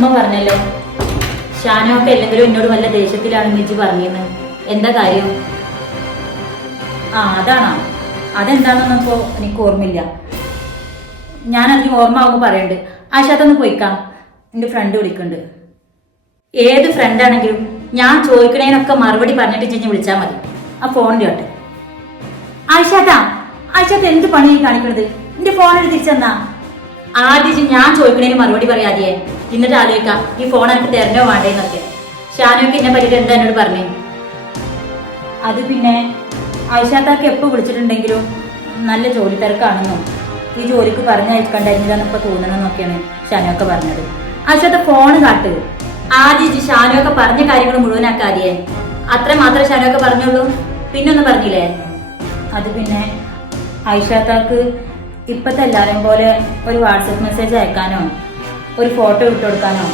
അമ്മ പറഞ്ഞല്ലോ ഷാനൊക്കെ അല്ലെങ്കിലും എന്നോട് വല്ല ദേഷ്യത്തിലാണ് മിജി പറഞ്ഞത്. എന്താ കാര്യം? അതാണോ? അതെന്താണെന്നപ്പോ എനിക്ക് ഓർമ്മയില്ല. ഞാൻ അതിന് ഓർമ്മ ആവുമ്പോൾ പറയണ്ട്. ആശാത്തൊന്ന് പോയിക്കാം, എന്റെ ഫ്രണ്ട് വിളിക്കുന്നുണ്ട്. ഏത് ഫ്രണ്ടാണെങ്കിലും ഞാൻ ചോദിക്കണേനൊക്കെ മറുപടി പറഞ്ഞിട്ട് ചെഞ്ഞ് വിളിച്ചാൽ മതി. ആ ഫോണിന്റെ കേട്ട്. ആയിഷാത്ത എന്ത് പണി കാണിക്കണത്? എന്റെ ഫോണിൽ തിരിച്ചെന്നാ ആദ്യം ഞാൻ ചോദിക്കണേന് മറുപടി പറയാതെ എന്നിട്ട് ആലോചിക്കാം ഈ ഫോൺ എനിക്ക് തരണോ വേണ്ടേന്നൊക്കെ. ഷാനൊക്കെ എന്നെ പറ്റിയിട്ട് എന്താ എന്നോട് പറഞ്ഞു? അത് പിന്നെ ആയിഷാത്താക്ക് എപ്പോൾ വിളിച്ചിട്ടുണ്ടെങ്കിലും നല്ല ജോലി തിരക്കാണെന്നും ഈ ജോലിക്ക് പറഞ്ഞയക്കണ്ടായിരുന്നില്ലെന്ന് ഇപ്പൊ തോന്നണമെന്നൊക്കെയാണ് ഷാനൊക്കെ പറഞ്ഞത്. ആയിഷാത്ത ഫോണ് കാട്ട്. ആദ്യം ഷാനൊക്കെ പറഞ്ഞ കാര്യങ്ങൾ മുഴുവനാക്കാതിയേ. അത്ര മാത്രമേ ഷാനൊക്കെ പറഞ്ഞുള്ളൂ, പിന്നൊന്നും പറഞ്ഞില്ലേ? അത് പിന്നെ ആയിഷാത്താക്ക് ഇപ്പത്തെ എല്ലാവരും പോലെ ഒരു വാട്സപ്പ് മെസ്സേജ് അയക്കാനോ ഒരു ഫോട്ടോ ഇട്ട് കൊടുക്കാനോ